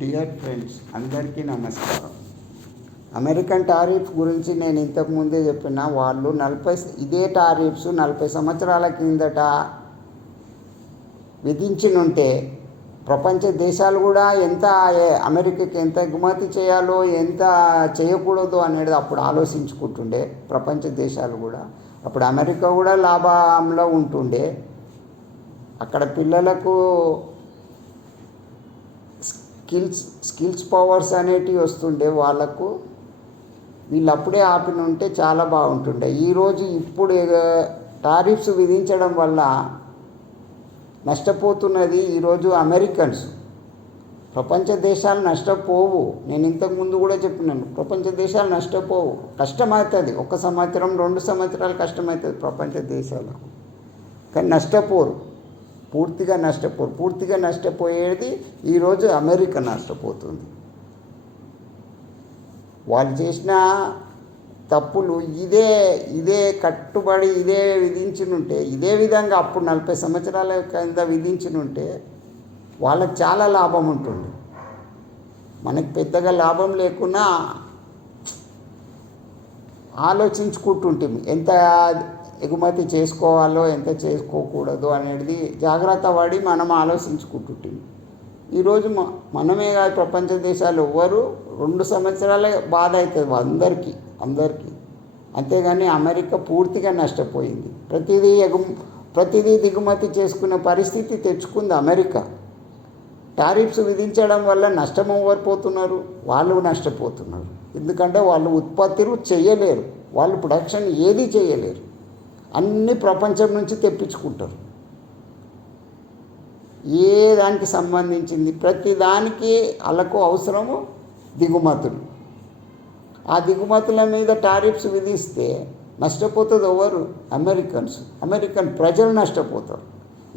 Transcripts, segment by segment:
Dear friends, అందరికీ నమస్కారం. American tariff గురించి నేను ఇంతకుముందే చెప్పిన వాళ్ళు ఇదే టారిఫ్స్ 40 సంవత్సరాల కిందట విధించినుంటే ప్రపంచ దేశాలు కూడా ఎంత అమెరికాకి ఎంత ఎగుమతి చేయాలో ఎంత చేయకూడదు అనేది అప్పుడు ఆలోచించుకుంటుండే. ప్రపంచ దేశాలు కూడా అప్పుడు అమెరికా కూడా లాభంలో ఉంటుండే. అక్కడ పిల్లలకు స్కిల్స్ పవర్స్ అనేటివి వస్తుండే వాళ్ళకు. వీళ్ళు అప్పుడే ఆపిన ఉంటే చాలా బాగుంటుండే. ఇప్పుడు టారిఫ్స్ విధించడం వల్ల నష్టపోతున్నది ఈరోజు అమెరికన్స్. ప్రపంచ దేశాలు నష్టపోవు. నేను ఇంతకుముందు కూడా చెప్పినాను, ప్రపంచ దేశాలు నష్టపోవు. కష్టమవుతుంది, 1 సంవత్సరం 2 సంవత్సరాలు కష్టమవుతుంది ప్రపంచ దేశాలకు, కానీ నష్టపోరు. పూర్తిగా నష్టపోయేది ఈరోజు అమెరికా నష్టపోతుంది. వాళ్ళు చేసిన తప్పులు ఇదే కట్టుబడి ఇదే విధించినుంటే, ఇదే విధంగా అప్పుడు 40 సంవత్సరాల కింద విధించినుంటే వాళ్ళకి చాలా లాభం ఉంటుంది. మనకు పెద్దగా లాభం లేకున్నా ఆలోచించుకుంటుంటాం ఎంత ఎగుమతి చేసుకోవాలో ఎంత చేసుకోకూడదు అనేది జాగ్రత్త పడి మనం ఆలోచించుకుంటుంటాం. ఈరోజు మనమే కాదు, ప్రపంచ దేశాలు ఎవ్వరు 2 సంవత్సరాలే బాధ అవుతుంది అందరికీ. అంతేగాని అమెరికా పూర్తిగా నష్టపోయింది. ప్రతిదీ దిగుమతి చేసుకునే పరిస్థితి తెచ్చుకుంది అమెరికా. టారిఫ్స్ విధించడం వల్ల నష్టం ఎవరిపోతున్నారు? వాళ్ళు నష్టపోతున్నారు. ఎందుకంటే వాళ్ళు ఉత్పత్తులు చేయలేరు, వాళ్ళు ప్రొడక్షన్ ఏది చేయలేరు, అన్ని ప్రపంచం నుంచి తెప్పించుకుంటారు. ఏ దానికి సంబంధించింది ప్రతి దానికి వాళ్ళకు అవసరము దిగుమతులు. ఆ దిగుమతుల మీద టారిఫ్స్ విధిస్తే నష్టపోతుంది ఎవరు? అమెరికన్ ప్రజలు నష్టపోతారు.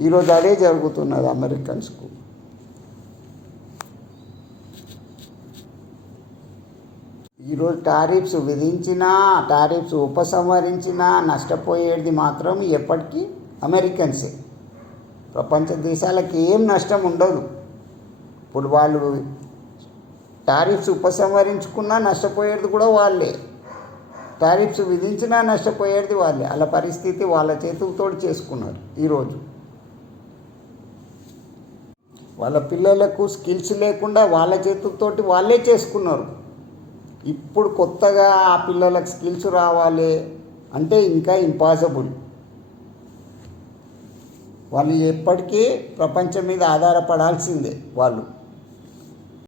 ఈరోజు అదే జరుగుతున్నది అమెరికన్స్కు. ఈరోజు టారిఫ్స్ విధించినా టారిఫ్స్ ఉపసంహరించినా నష్టపోయేది మాత్రం ఎప్పటికీ అమెరికన్సే. ప్రపంచ దేశాలకి ఏం నష్టం ఉండదు. ఇప్పుడు వాళ్ళు టారిఫ్స్ ఉపసంహరించుకున్నా నష్టపోయేది కూడా వాళ్ళే, టారిఫ్స్ విధించినా నష్టపోయేది వాళ్ళే. వాళ్ళ పరిస్థితి వాళ్ళ చేతులతో చేసుకున్నారు. ఈరోజు వాళ్ళ పిల్లలకు స్కిల్స్ లేకుండా వాళ్ళ చేతులతోటి వాళ్ళే చేసుకున్నారు. ఇప్పుడు కొత్తగా ఆ పిల్లలకు స్కిల్స్ రావాలి అంటే ఇంకా ఇంపాసిబుల్. వాళ్ళు ఎప్పటికీ ప్రపంచం మీద ఆధారపడాల్సిందే వాళ్ళు.